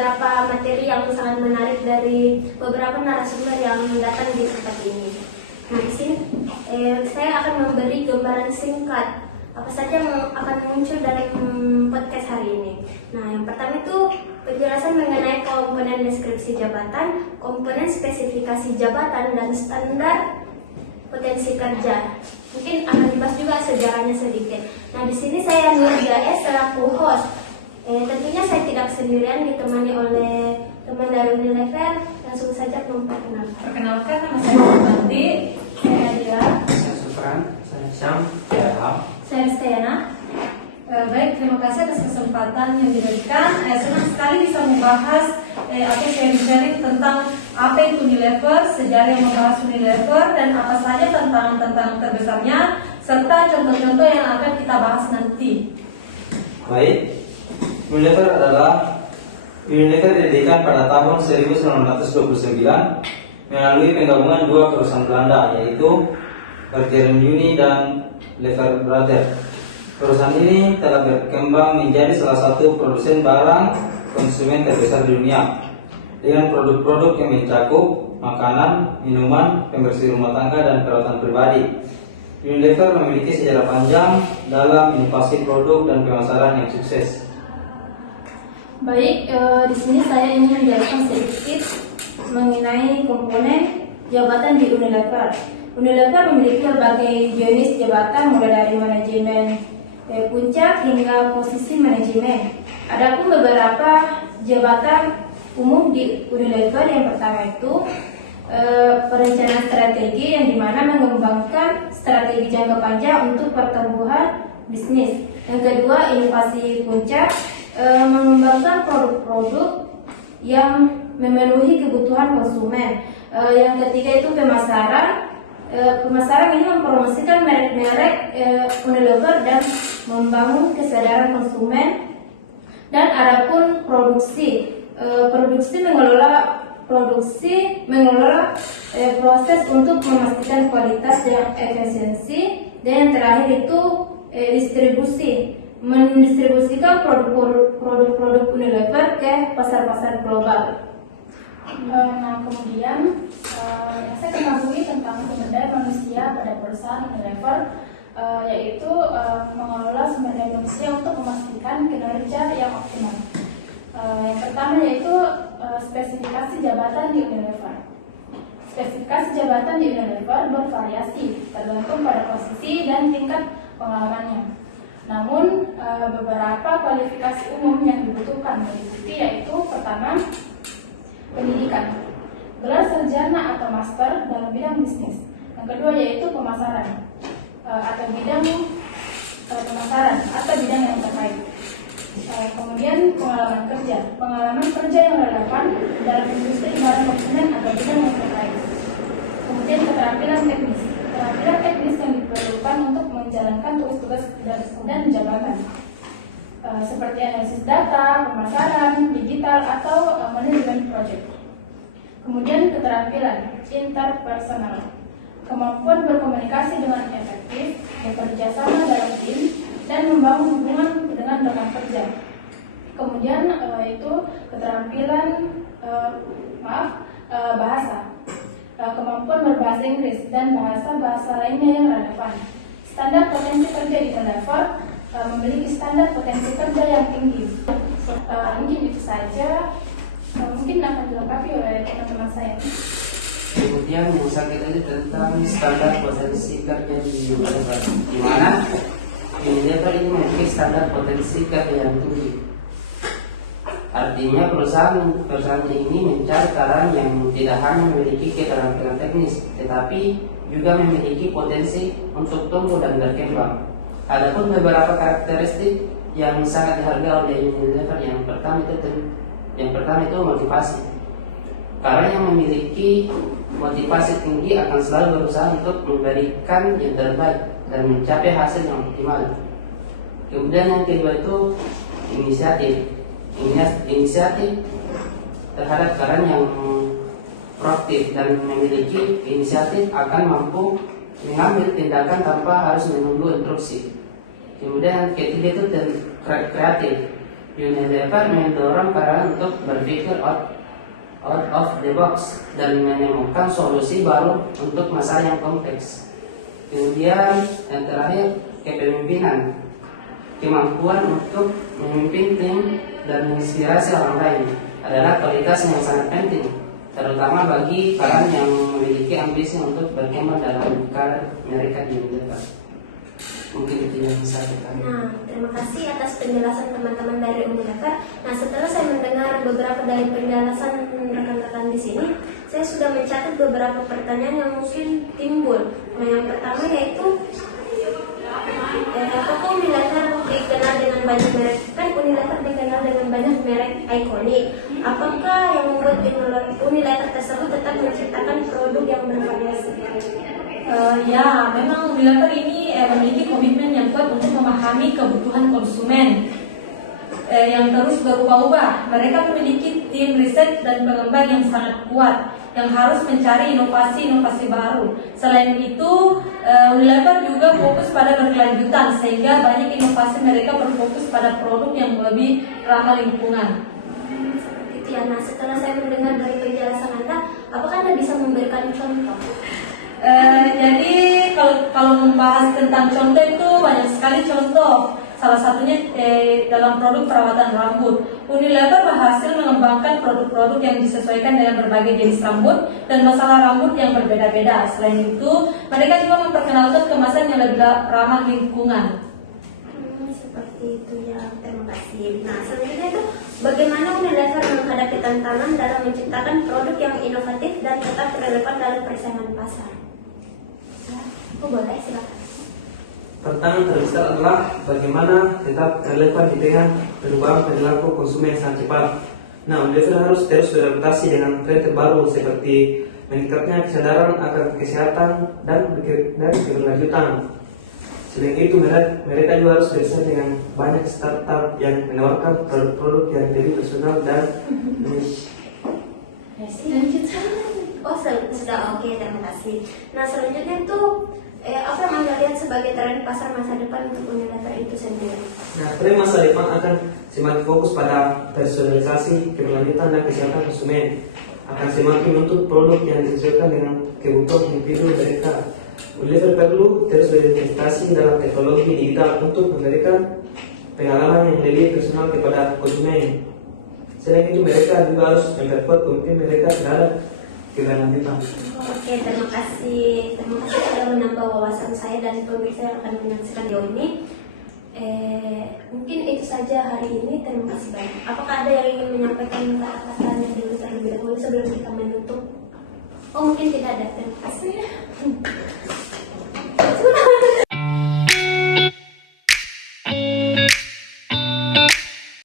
beberapa materi yang sangat menarik dari beberapa narasumber yang datang di tempat ini. Nah, di sini saya akan memberi gambaran singkat apa saja yang akan muncul dalam podcast hari ini. Nah, yang pertama itu penjelasan mengenai komponen deskripsi jabatan, komponen spesifikasi jabatan, dan standar potensi kerja. Mungkin akan dibahas juga sejarahnya sedikit. Nah, di sini saya Nurdia S selaku host. Tentunya saya tidak sendirian, ditemani oleh teman dari Unilever. Langsung saja memperkenalkan. Perkenalkan, nama saya Nanti, saya Nadila, Saya Supran, saya Syam, saya Ham. saya Rizkyana. Baik, terima kasih atas kesempatan yang diberikan. Senang sekali bisa membahas atau sharing tentang apa itu Unilever, sejarah yang membahas Unilever, dan apa saja tentang terbesarnya, serta contoh-contoh yang akan kita bahas nanti. Baik, Unilever didirikan pada tahun 1929 melalui penggabungan dua perusahaan Belanda, yaitu Bergeron Uni dan Lever Brothers. Perusahaan ini telah berkembang menjadi salah satu produsen barang konsumen terbesar di dunia dengan produk-produk yang mencakup makanan, minuman, pembersih rumah tangga, dan perawatan pribadi. Unilever memiliki sejarah panjang dalam inovasi produk dan pemasaran yang sukses. Baik, di sini saya ingin menjelaskan sedikit mengenai komponen jabatan di Unilever. Unilever memiliki berbagai jenis jabatan, mulai dari manajemen puncak hingga posisi manajemen. Adapun beberapa jabatan umum di Unilever, yang pertama itu perencanaan strategi, yang dimana mengembangkan strategi jangka panjang untuk pertumbuhan bisnis. Yang kedua, inovasi puncak, mengembangkan produk-produk yang memenuhi kebutuhan konsumen. Yang ketiga itu pemasaran. Pemasaran ini mempromosikan merek-merek Unilever dan membangun kesadaran konsumen. Dan adapun produksi, mengelola proses untuk memastikan kualitas dan efisiensi. Dan yang terakhir itu distribusi, mendistribusikan produk-produk Unilever ke pasar-pasar global. Nah, kemudian yang saya ketahui tentang sumber daya manusia pada perusahaan Unilever yaitu mengelola sumber daya manusia untuk memastikan kinerja yang optimal. Yang pertama yaitu spesifikasi jabatan di Unilever. Spesifikasi jabatan di Unilever bervariasi tergantung pada posisi dan tingkat pengalamannya. Namun beberapa kualifikasi umum yang dibutuhkan meliputi yaitu pertama, pendidikan, gelar sarjana atau master dalam bidang bisnis. Yang kedua yaitu pemasaran atau bidang pemasaran atau bidang yang terkait. Kemudian pengalaman kerja yang relevan dalam industri barang konsumen atau bidang yang terkait. Kemudian keterampilan teknis yang diperlukan untuk menjalankan tugas-tugas dan jabatan. Seperti analisis data, pemasaran, digital, atau manajemen project. Kemudian keterampilan interpersonal, kemampuan berkomunikasi dengan efektif, bekerja sama dalam tim, dan membangun hubungan dengan rekan kerja. Kemudian itu keterampilan bahasa, kemampuan berbahasa Inggris dan bahasa lainnya yang relevan. Standar potensi kerja di Unilever memiliki standar potensi kerja yang tinggi. Mungkin itu saja. Mungkin akan dilengkapi oleh teman-teman saya. Kemudian yang saya ketahui tentang standar potensi kerja di Unilever, di mana Unilever ini memiliki standar potensi kerja yang tinggi. Artinya perusahaan ini mencari karyawan yang tidak hanya memiliki keterampilan teknis, tetapi juga memiliki potensi untuk tumbuh dan berkembang. Adapun beberapa karakteristik yang sangat dihargai oleh Unilever, yang pertama itu motivasi. Karena yang memiliki motivasi tinggi akan selalu berusaha untuk memberikan yang terbaik dan mencapai hasil yang optimal. Kemudian yang kedua itu inisiatif terhadap karyawan yang proaktif dan memiliki inisiatif akan mampu mengambil tindakan tanpa harus menunggu instruksi. Kemudian yang ketiga itu kreatif. Unilever mendorong karyawan untuk berpikir out of the box dan menemukan solusi baru untuk masalah yang kompleks. Kemudian yang terakhir, kepemimpinan. Kemampuan untuk memimpin tim dan menginspirasi orang lain adalah kualitas yang sangat penting, terutama bagi para yang memiliki ambisi untuk berkembang dalam karir mereka di Unilever. Mungkin itu yang bisa kita. Nah, terima kasih atas penjelasan teman-teman dari Unilever. Nah, setelah saya mendengar beberapa dari penjelasan rekan-rekan di sini, saya sudah mencatat beberapa pertanyaan yang mungkin timbul. Nah, yang pertama yaitu, apakah Unilever dikenal dengan banyak merek? Kan Unilever dikenal dengan banyak merek ikonik. Apakah yang membuat Unilever tersebut tetap menciptakan produk yang bervariasi? Ya, memang Unilever ini memiliki komitmen yang kuat untuk memahami kebutuhan konsumen yang terus berubah-ubah. Mereka memiliki tim riset dan pengembang yang sangat kuat yang harus mencari inovasi-inovasi baru. Selain itu, Unilever juga fokus pada berkelanjutan sehingga banyak inovasi mereka berfokus pada produk yang lebih ramah lingkungan. Seperti itu ya. Nah, setelah saya mendengar dari penjelasan Anda, apakah Anda bisa memberikan contoh? Jadi kalau membahas tentang contoh itu banyak sekali contoh. Salah satunya dalam produk perawatan rambut. Unilever berhasil mengembangkan produk-produk yang disesuaikan dengan berbagai jenis rambut dan masalah rambut yang berbeda-beda. Selain itu, mereka juga memperkenalkan kemasan yang lebih ramah lingkungan. Seperti itu ya, terima kasih. Nah, selanjutnya itu bagaimana Unilever menghadapi tantangan dalam menciptakan produk yang inovatif dan tetap relevan dalam persaingan pasar? Oh, boleh, silakan. Tantangan terbesar adalah bagaimana tetap relevan di tengah perubahan perilaku konsumen yang sangat cepat. Nah, Unilever harus terus beradaptasi dengan tren terbaru seperti meningkatnya kesadaran akan kesehatan dan keberlanjutan. Selain itu, mereka juga harus bersaing dengan banyak startup yang menawarkan produk-produk yang lebih personal dan niche. Oh, sudah oke, terima kasih. Nah, selanjutnya itu apa yang Anda lihat sebagai tren pasar masa depan untuk Unilever itu sendiri? Nah, tren masa depan akan semakin fokus pada personalisasi, keberlanjutan, dan kesehatan konsumen. Akan semakin menuntut produk yang disesuaikan dengan kebutuhan individu mereka. Unilever perlu terus berinvestasi dalam teknologi digital untuk memberikan pengalaman yang lebih personal kepada konsumen. Selain itu, mereka juga harus memperkuat pemimpin mereka terhadap keberlanjutan. Oke, terima kasih. Terima kasih sudah menambah wawasan saya dan pemirsa yang akan menyaksikan video ini. Mungkin itu saja hari ini. Terima kasih banyak. Apakah ada yang ingin menyampaikan kata-katanya dulu terlebih dahulu sebelum kita menutup? Oh, mungkin tidak ada. Terima kasih.